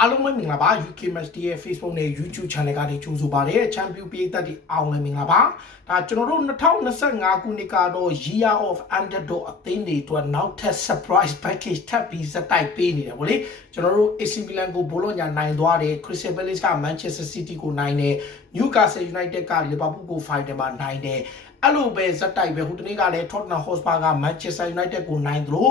အားလုံးပဲမင်္ဂလာပါ UK Match Day ရဲ့ Facebook နဲ့ YouTube Channel ကနေကြိုဆိုပါရစေ Champion ပြည်သက်တွေအားလုံးမင်္ဂလာပါဒါကျွန်တော်တို့2025ခုနှစ်ကတော့ Year of Underdog အသင်းတွေအတွက်နောက်ထပ် surprise package ထပ်ပြီးစတိုက်ပေးနေတယ်ဗောလေကျွန်တော်တို့ AC Milan ကိုဘောလုံးညာနိုင်သွားတယ် Crystal Palace က Manchester City ကိုနိုင်တယ် Newcastle United က Liverpool ကို final မှာနိုင်တယ်အဲ့လိုပဲဇက်တိုက်ပဲဟိုတနေ့ကလည်း Tottenham Hotspur က Manchester United ကိုနိုင်သလို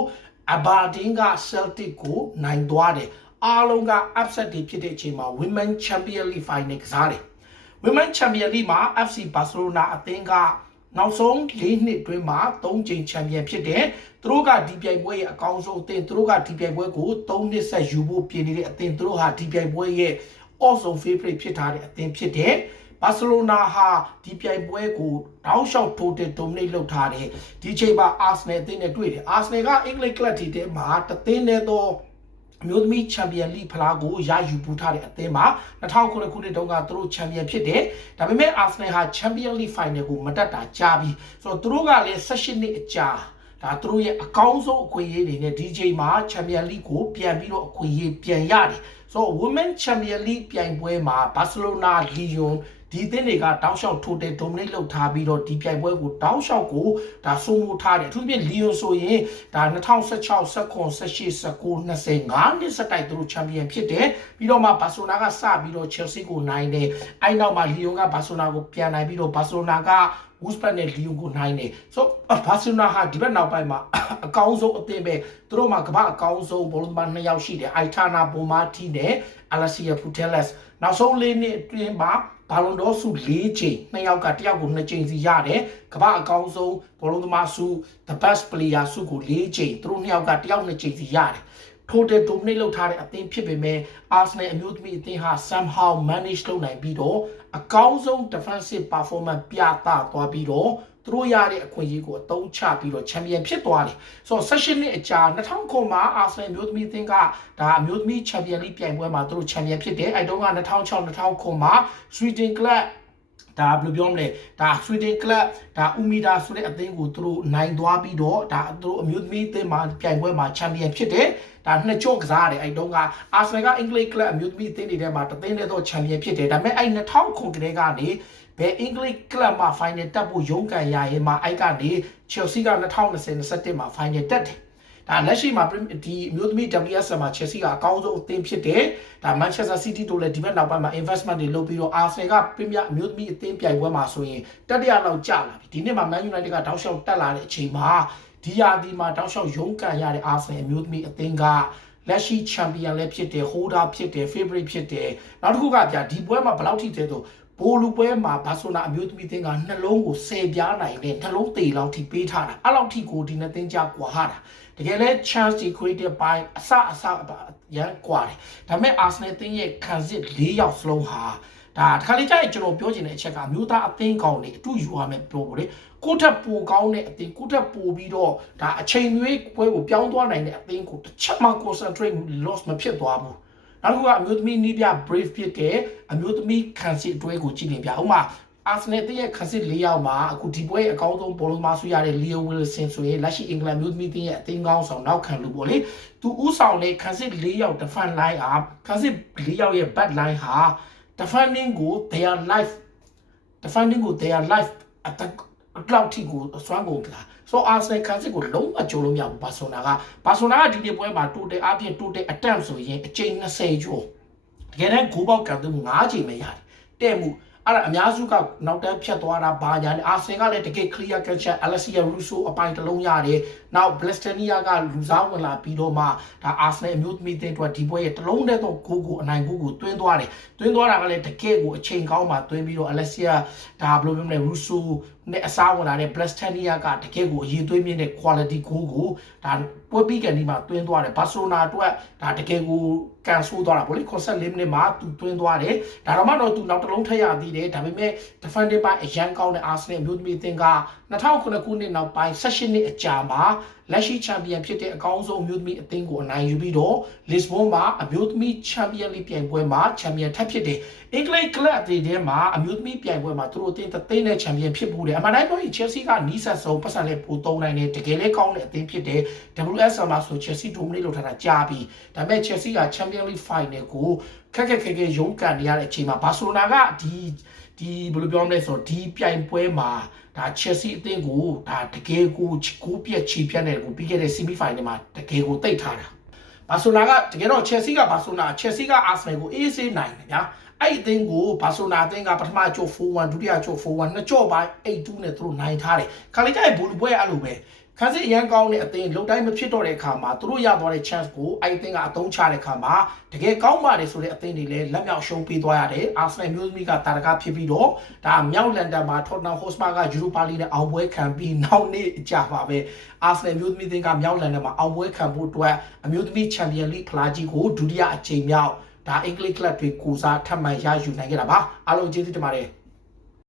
Aberdeen က Celtic ကိုနိုင်သွားတယ် အားလုံးက upset တွေဖြစ်တဲ့အချိန်မှာ Women Champion League Final ကစားတယ် Women Champion League မှာ FC Barcelona အသင်းကနောက်ဆုံး၄နှစ်အတွင်းမှာ၃ချိန်ချန်ပီယံဖြစ်တယ်။သူတို့ကဒီပြိုင်ပွဲရဲ့အကောင်းဆုံးအသင်းသူတို့ကဒီပြိုင်ပွဲကို၃နှစ်ဆက်ယူဖို့ပြင်နေတဲ့အသင်းသူတို့ဟာဒီပြိုင်ပွဲရဲ့ awesome favorite ဖြစ်ထားတဲ့အသင်းဖြစ်တယ်။ဘာစီလိုနာဟာဒီပြိုင်ပွဲကိုတောက်လျှောက် total dominate လုပ်ထားတယ်။ဒီချိန်မှာ Arsenal အသင်းနဲ့တွေ့တယ်။ Arsenal ကအင်္ဂလိပ်ကလပ်တီထဲမှာတသင်းနဲ့တော့ အမျိုးသမီးချန်ပီယံလိဖလားကိုရယူပူးထားတဲ့အသင်းမှာ2009ခုနှစ်တုန်းကသူတို့ချန်ပီယံဖြစ်တယ်။ဒါပေမဲ့အာဆနယ်ဟာချန်ပီယံလိဖိုင်နယ်ကိုမတက်တာကြာပြီ။ဆိုတော့သူတို့ကလည်း16နှစ်အကြာဒါသူတို့ရဲ့အကောင်းဆုံးအခွင့်အရေးတွေနဲ့ဒီချိန်မှာချန်ပီယံလိကိုပြန်ပြီးတော့အခွင့်အရေးပြန်ရတယ်။ဆိုတော့ Women Champion League ပြိုင်ပွဲမှာ Barcelona, Lyon ဒီအသင်းတွေကတောက်လျှောက် total dominate လုပ်ထားပြီးတော့ဒီပြိုင်ပွဲကိုတောက်လျှောက်ကိုဒါစိုးမိုးထားတယ်အထူးသဖြင့် Lyon ဆိုရင်ဒါ2016 19 18 19 25နှစ်စတိုက်သူတို့ချန်ပီယံဖြစ်တယ်ပြီးတော့မှ Barcelona ကစပြီးတော့ Chelsea ကိုနိုင်တယ်အဲ့နောက်မှာ Lyon က Barcelona ကိုပြန်နိုင်ပြီးတော့ Barcelona က Wolfsburg နဲ့ Lyon ကိုနိုင်တယ်ဆိုတော့ Barcelona ဟာဒီဘက်နောက်ပိုင်းမှာအကောင်းဆုံးအသင်းပဲသူတို့မှာကမ္ဘာအကောင်းဆုံးဘောလုံးသမားနှစ်ယောက်ရှိတယ် Aitana Bonmati နဲ့ Alessia Putellas နောက်ဆုံးလေးနှစ်အတွင်းမှာ ဘာလွန်ဒေါဆု၄ချိန်နှစ်ယောက်ကတယောက်ကိုနှစ်ချိန်စီရတယ်ကမ္ဘာအကောင်းဆုံးဘောလုံးသမားဆု the best player ဆုကို၄ချိန်သူတို့နှစ်ယောက်ကတယောက်နှစ်ချိန်စီရတယ် total dominate လုပ်ထားတဲ့အသင်းဖြစ်ပေမဲ့ Arsenal အမျိုးသမီးအသင်းဟာ somehow manage လုပ်နိုင်ပြီးတော့အကောင်းဆုံး defensive performance ပြသသွားပြီးတော့ သူတို့ရတဲ့အခွင့်အရေးကိုအသုံးချပြီးတော့ချန်ပီယံဖြစ်သွားတယ်။ဆိုတော့ session နှစ်အကြာ2009မှာ Arsenal အမျိုးသမီးအသင်းကဒါအမျိုးသမီးချန်ပီယံလိပြိုင်ပွဲမှာသူတို့ချန်ပီယံဖြစ်တယ်။အဲတုန်းက2006 2009မှာ Sweden Club ဒါဘယ်လိုပြောမလဲဒါ Sweden Club ဒါ Umida ဆိုတဲ့အသင်းကိုသူတို့နိုင်သွားပြီးတော့ဒါသူတို့အမျိုးသမီးအသင်းမှာပြိုင်ပွဲမှာချန်ပီယံဖြစ်တယ်ဒါနှစ်ကြော့ကစားတယ်အဲ့တုန်းက Arsenal ကအင်္ဂလိပ်ကလပ်အမျိုးသမီးအသင်းတွေထဲမှာတသင်းနဲ့တော့ချန်ပီယံဖြစ်တယ်ဒါပေမဲ့အဲ့2000ခုကလေးကနေဘယ်အင်္ဂလိပ်ကလပ်မှာ final တက်ဖို့ရုန်းကန်ရရင်မှာအဲ့ကနေ Chelsea က2020-21မှာ final တက်တယ် ဒါလက်ရှိမှာဒီအမျိုးသမီး WS မှာ Chelsea ကအကောင်းဆုံးအသင်းဖြစ်တယ်။ဒါ Manchester City တို့လည်းဒီဘက်နောက်ပိုင်းမှာ investment တွေလုပ်ပြီးတော့ Arsenal က Premier အမျိုးသမီးအသင်းပြိုင်ပွဲမှာဆိုရင်တတိယလောက်ကျလာပြီ။ဒီနှစ်မှာ Man United ကတောက်လျှောက်တက်လာတဲ့အချိန်မှာဒီယာဒီမှာတောက်လျှောက်ရုန်းကန်ရတဲ့ Arsenal အမျိုးသမီးအသင်းကလက်ရှိ champion လည်းဖြစ်တယ် holder ဖြစ်တယ် favorite ဖြစ်တယ်နောက်တစ်ခုကဗျာဒီပွဲမှာဘယ်လောက်ထိသေးဆို ဘိုလူပွဲမှာဘာဆိုနာအမျိုးသမီးသင်းကနှလုံးကိုဆယ်ပြားနိုင်တဲ့နှလုံးသေးလောက်ထိပေးထားတာအဲ့လောက်ထိကိုဒီနှစ်သင်းကြကွာဟာတာတကယ်လဲ chance တွေ creative ပိုင်းအစအစရန်ကွာတယ်ဒါပေမဲ့ Arsenal သင်းရဲ့ခံစစ်၄ယောက်စလုံးဟာဒါတခါလေကြာရင်ကျွန်တော်ပြောချင်တဲ့အချက်ကအမျိုးသားအသင်းကောင်တွေအတူယူရမယ်ပြောဖို့လေကိုထက်ပိုကောင်းတဲ့အသင်းကိုထက်ပိုပြီးတော့ဒါအချိန်ရွေးပွဲကိုပြောင်းသွားနိုင်တဲ့အသင်းကိုတစ်ချက်မှ concentrate loss မဖြစ်သွားဘူး နောက်တစ်ခုကအမျိုးသမီးနီးပြ brave ဖြစ်တဲ့အမျိုးသမီးခံစစ်အတွဲကိုကြည့်နေပြဥမာအာဆနယ်တရဲ့ခစစ်၄ယောက်မှာအခုဒီပွဲအကောင်းဆုံးဘောလုံးမဆူရတဲ့လီယိုဝီလ်ဆင်ဆိုရင်လက်ရှိအင်္ဂလန်မျိုးသမီးတင်းရဲ့အသင်းကောင်းဆောင်နောက်ခံလူပေါ့လေသူဥဆောင်တဲ့ခစစ်၄ယောက် defend line အားခစစ်၄ယောက်ရဲ့ back line ဟာ defending ကို their life defending ကို their life attack အကလောက်ထိကိုအစွမ်းကုန်တာဆိုအာဆနယ်ခန်းစစ်ကိုလုံးဝကြုံလို့မရဘူးဘာဆိုနာကဘာဆိုနာကဒီဒီပွဲမှာတိုတယ်အပြင်တိုတယ် attempt ဆိုရင်အချိန်20ကျော်တကယ်တမ်းဂိုးပေါက်ကန်သူ9ချိန်ပဲရတယ်တဲ့မှုအဲ့ဒါအများစုကနောက်တန်းဖြတ်သွားတာဘာညာလဲအာဆင်ကလည်းတကယ် clear catch Alessia Russo အပိုင်းတစ်လုံးရတယ်နောက် Blestenia ကလူစားဝင်လာပြီးတော့မှဒါအာဆင်အမျိုးသမီးတင်းအတွက်ဒီပွဲရဲ့တစ်လုံးတည်းတော့ဂိုးကိုအနိုင်ဂိုးကိုတွင်းသွားတယ်တွင်းသွားတာကလည်းတကယ်ကိုအချိန်ကောင်းမှတွင်းပြီးတော့ Alessia ဒါဘယ်လိုပြောမလဲ Russo နဲ့အစားဝင်လာတဲ့ Blestenia ကတကယ်ကိုအရင်သွင်းမြင့်တဲ့ quality ဂိုးကိုဒါပွဲပြီးကန်ဒီမှာတွင်းသွားတယ် Barcelona အတွက်ဒါတကယ်ကိုကန်ဆိုးသွားတာဗောလေ concept ၄မိနစ်မှာသူတွင်းသွားတယ်ဒါတော့မှတော့သူနောက်တစ်လုံးထပ်ရသေးတယ်ဒါပေမဲ့ defending ပိုင်းအရန်ကောင်းတဲ့ Arsenal မျိုးသမီးအသင်းက2009ခုနှစ်နောက်ပိုင်း16နှစ်အကြာမှာလက်ရှိချန်ပီယံဖြစ်တဲ့အကောင်းဆုံးအမျိုးသမီးအသင်းကိုအနိုင်ယူပြီးတော့လစ်ဘွန်မှာအမျိုးသမီးချန်ပီယံလိပြိုင်ပွဲမှာချန်ပီယံထပ်ဖြစ်တယ်။အင်္ဂလိပ်ကလပ်တွေထဲမှာအမျိုးသမီးပြိုင်ပွဲမှာသူတို့အသင်းတစ်သိန်းနဲ့ချန်ပီယံဖြစ်ဖို့တယ်။အမှန်တိုင်းပြောရင် Chelsea ကနီးစပ်ဆုံးပတ်စံလေးပိုသုံးနိုင်တယ်တကယ်လည်းကောင်းတဲ့အသင်းဖြစ်တယ်။ WSL မှာဆို Chelsea dominate လုပ်ထားတာကြာပြီ။ဒါပေမဲ့ Chelsea က Champions League final ကိုခက်ခက်ခဲခဲရုန်းကန်နေရတဲ့အချိန်မှာဘာစီလိုနာကဒီဒီဘယ်လိုပြောမလဲဆိုတော့ဒီပြိုင်ပွဲမှာ ဒါ Chelsea အသင်းကိုဒါတကယ်ကိုကိုပြက်ချီပြတ်နေကိုပြီးခဲ့တဲ့ semi final မှာတကယ်ကိုတိတ်ထားတာဘာစီလိုနာကတကယ်တော့ Chelsea ကဘာစီလိုနာ Chelsea က Arsenal ကိုအေးအေးဆေးနိုင်တယ်ဗျာအဲ့ဒီအသင်းကိုဘာစီလိုနာအသင်းကပထမကြော့4-1ဒုတိယကြော့4-1နှစ်ကြော့ပိုင်း8-2နဲ့သူတို့နိုင်ထားတယ်ခါလေးကျရဲ့ဘူလူပွဲအဲ့လိုပဲ ခန်းစစ်အရန်ကောင်းတဲ့အသင်းလုံတိုင်းမဖြစ်တော့တဲ့အခါမှာသူတို့ရသွားတဲ့ chance ကိုအဲ့ဒီအသင်းကအသုံးချတဲ့အခါမှာတကယ်ကောင်းပါတယ်ဆိုတဲ့အသင်းတွေလည်းလက်မြောက်ရှုံးပေးသွားရတယ်အာဆနယ်မျိုးသမီးကတာရကဖြစ်ပြီးတော့ဒါမြောက်လန်ဒန်မှာ Tottenham Hotspur ကယူရိုပါလီနဲ့အောင်ပွဲခံပြီးနောက်နေ့အကြာပါပဲအာဆနယ်မျိုးသမီးအသင်းကမြောက်လန်ဒန်မှာအောင်ပွဲခံဖို့အတွက်အမျိုးသမီးချန်ပီယံလိဖလားကြီးကိုဒုတိယအကြိမ်မြောက်ဒါအင်္ဂလိပ်ကလပ်တွေကိုစားထပ်မံရယူနိုင်ခဲ့တာပါအားလုံးကျေးဇူးတင်ပါတယ်